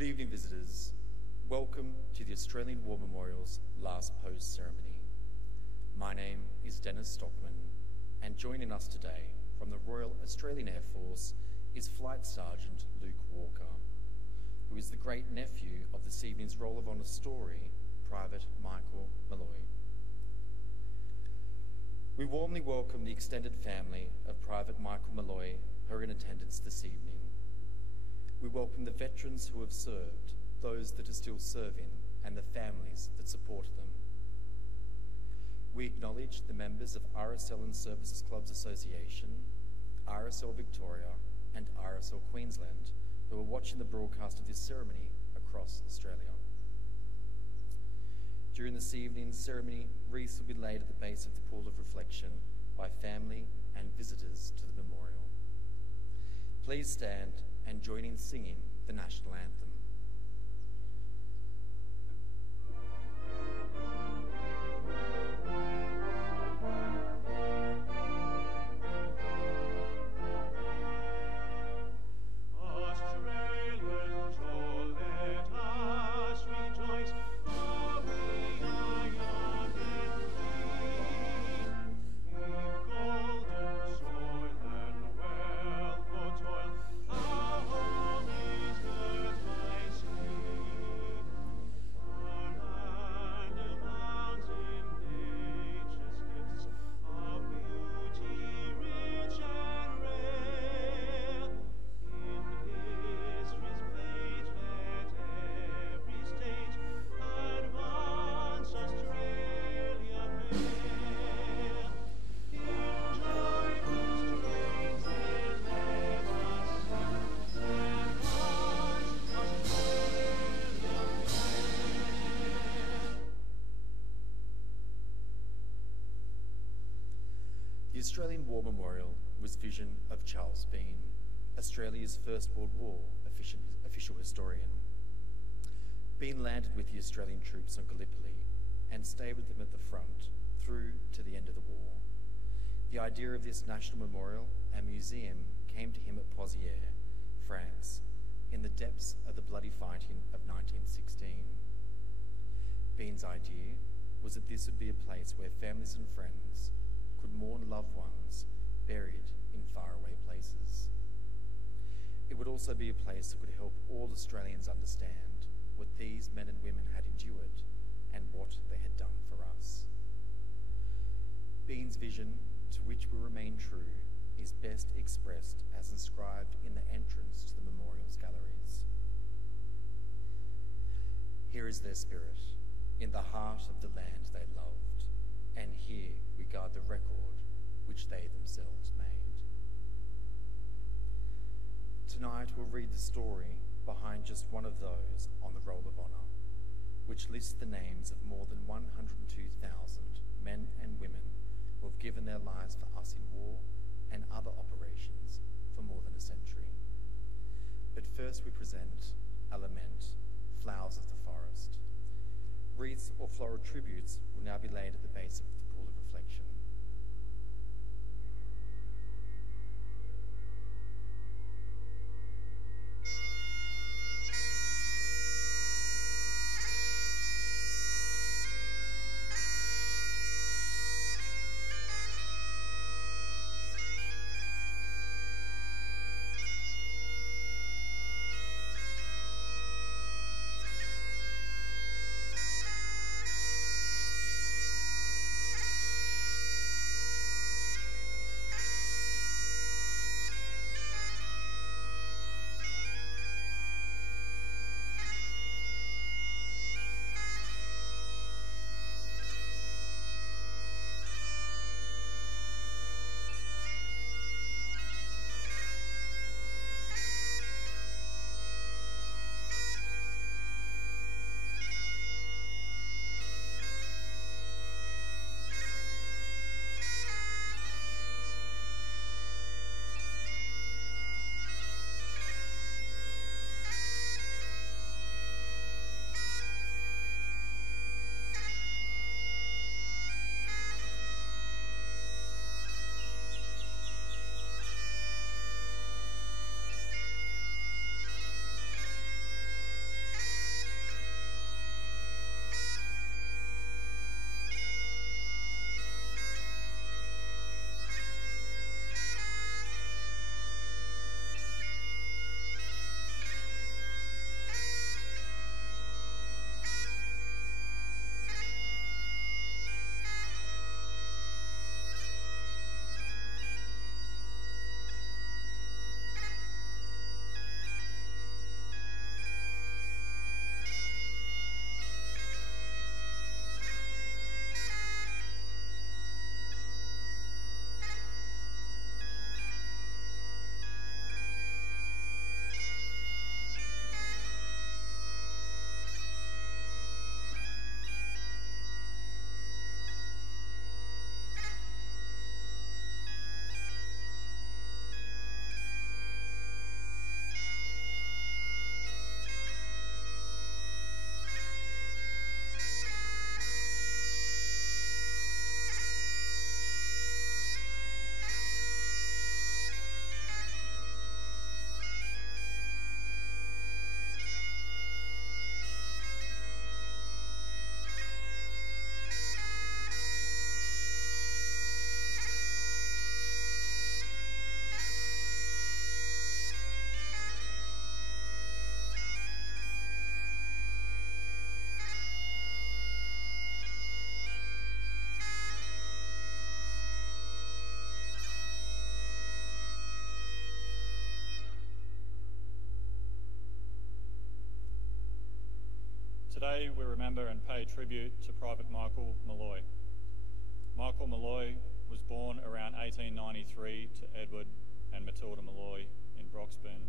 Good evening, visitors. Welcome to the Australian War Memorial's last post ceremony. My name is Dennis Stockman, and joining us today from the Royal Australian Air Force is Flight Sergeant Luke Walker, who is the great-nephew of this evening's Roll of Honour story, Private Michael Malloy. We warmly welcome the extended family of Private Michael Malloy who are in attendance this evening. We welcome the veterans who have served, those that are still serving, and the families that support them. We acknowledge the members of RSL and Services Clubs Association, RSL Victoria, and RSL Queensland who are watching the broadcast of this ceremony across Australia. During this evening's ceremony, wreaths will be laid at the base of the pool of reflection by family and visitors to the memorial. Please stand and join in singing the national anthem. The Australian War Memorial was vision of Charles Bean, Australia's First World War official historian. Bean landed with the Australian troops on Gallipoli and stayed with them at the front through to the end of the war. The idea of this national memorial and museum came to him at Pozières, France, in the depths of the bloody fighting of 1916. Bean's idea was that this would be a place where families and friends could mourn loved ones buried in faraway places. It would also be a place that could help all Australians understand what these men and women had endured and what they had done for us. Bean's vision, to which we remain true, is best expressed as inscribed in the entrance to the memorial's galleries. Here is their spirit, in the heart of the land they loved, and here we guard the record which they themselves made. Tonight we'll read the story behind just one of those on the Roll of Honour, which lists the names of more than 102,000 men and women who have given their lives for us in war and other operations for more than a century. But first we present a lament, Flowers of the Forest. Wreaths or floral tributes will now be laid at the base of the pool of reflection. Today we remember and pay tribute to Private Michael Malloy. Michael Malloy was born around 1893 to Edward and Matilda Malloy in Broxburn,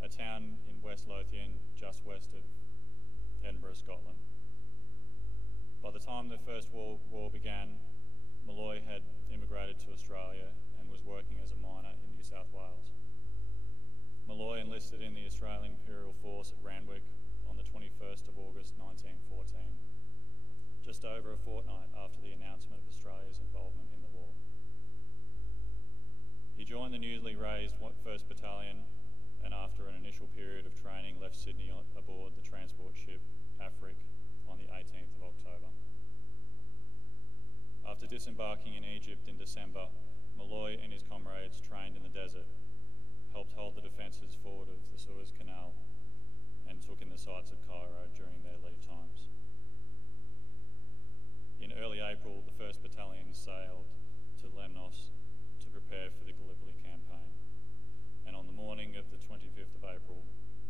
a town in West Lothian just west of Edinburgh, Scotland. By the time the First World War began, Malloy had immigrated to Australia and was working as a miner in New South Wales. Malloy enlisted in the Australian Imperial Force at Randwick on the 21st of August 1914, just over a fortnight after the announcement of Australia's involvement in the war. He joined the newly raised 1st Battalion and after an initial period of training left Sydney aboard the transport ship Afric on the 18th of October. After disembarking in Egypt in December, Malloy and his comrades trained in the desert, helped hold the defences forward of the Suez Canal and took in the sights of Cairo during their leave times. In early April, the 1st Battalion sailed to Lemnos to prepare for the Gallipoli campaign, and on the morning of the 25th of April,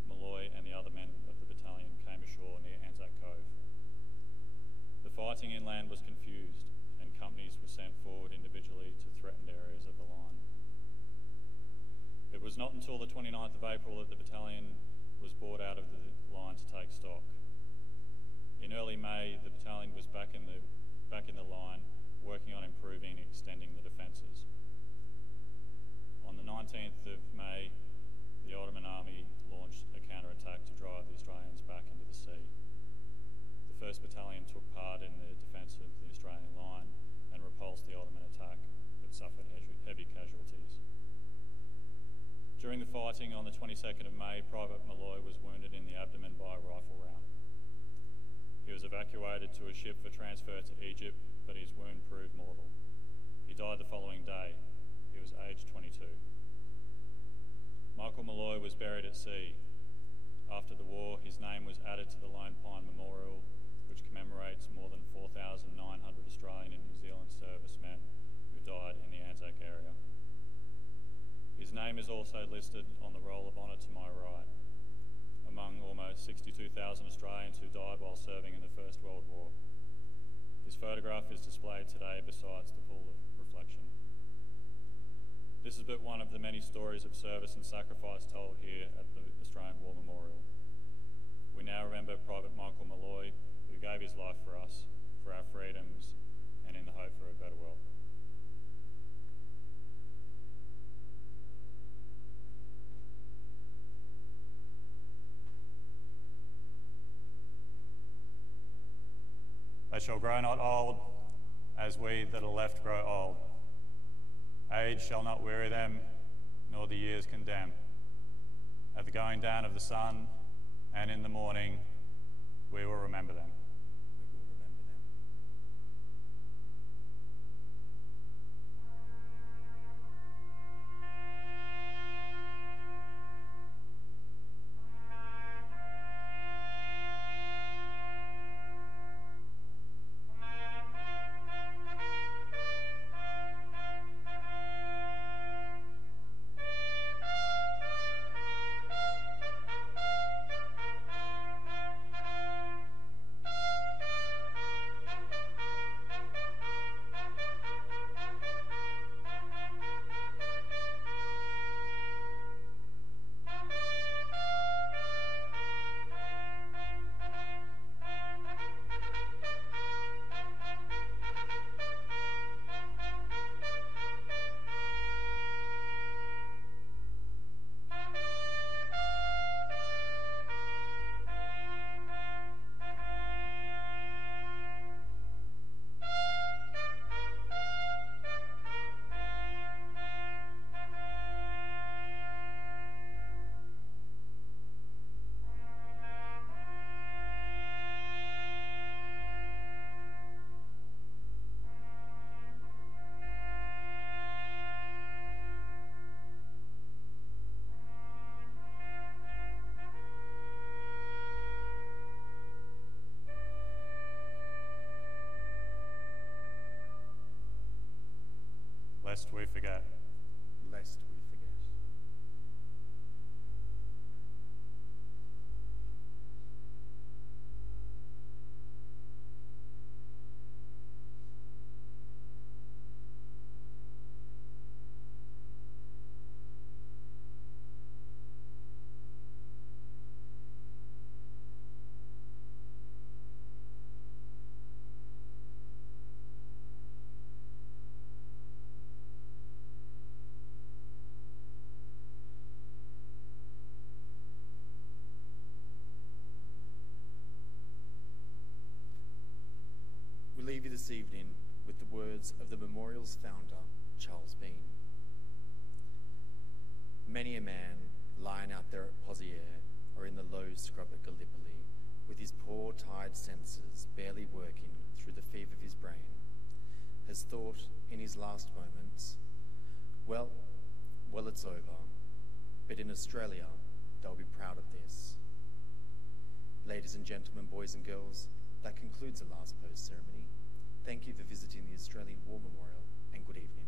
Malloy and the other men of the battalion came ashore near Anzac Cove. The fighting inland was confused, and companies were sent forward individually to threatened areas of the line. It was not until the 29th of April that the battalion was brought out of the line to take stock. In early May, the battalion was back in the line, working on improving and extending the defences. On the 19th of May, the Ottoman army launched a counterattack to drive the Australians back into the sea. The 1st Battalion took part in the defence of the Australian line and repulsed the Ottoman attack, but suffered heavy casualties. During the fighting on the 22nd of May, Private Malloy was wounded in the abdomen by a rifle round. He was evacuated to a ship for transfer to Egypt, but his wound proved mortal. He died the following day. He was aged 22. Michael Malloy was buried at sea. After the war, his name was added to the Lone Pine Memorial, which commemorates more than 4,900 Australian and New Zealand servicemen who died in the Anzac area. His name is also listed on the Roll of Honour to my right, among almost 62,000 Australians who died while serving in the First World War. His photograph is displayed today besides the pool of reflection. This is but one of the many stories of service and sacrifice told here at the Australian War Memorial. We now remember Private Michael Malloy, who gave his life for us, for our freedoms, and in the hope for a better world. They shall grow not old, as we that are left grow old. Age shall not weary them, nor the years condemn. At the going down of the sun, and in the morning, we will remember them. We will remember them. Lest we forget. Lest we forget. this evening with the words of the memorial's founder, Charles Bean. Many a man lying out there at Pozières or in the low scrub at Gallipoli, with his poor tired senses barely working through the fever of his brain, has thought in his last moments, well, it's over, but in Australia, they'll be proud of this. Ladies and gentlemen, boys and girls, that concludes the last post ceremony. Thank you for visiting the Australian War Memorial, and good evening.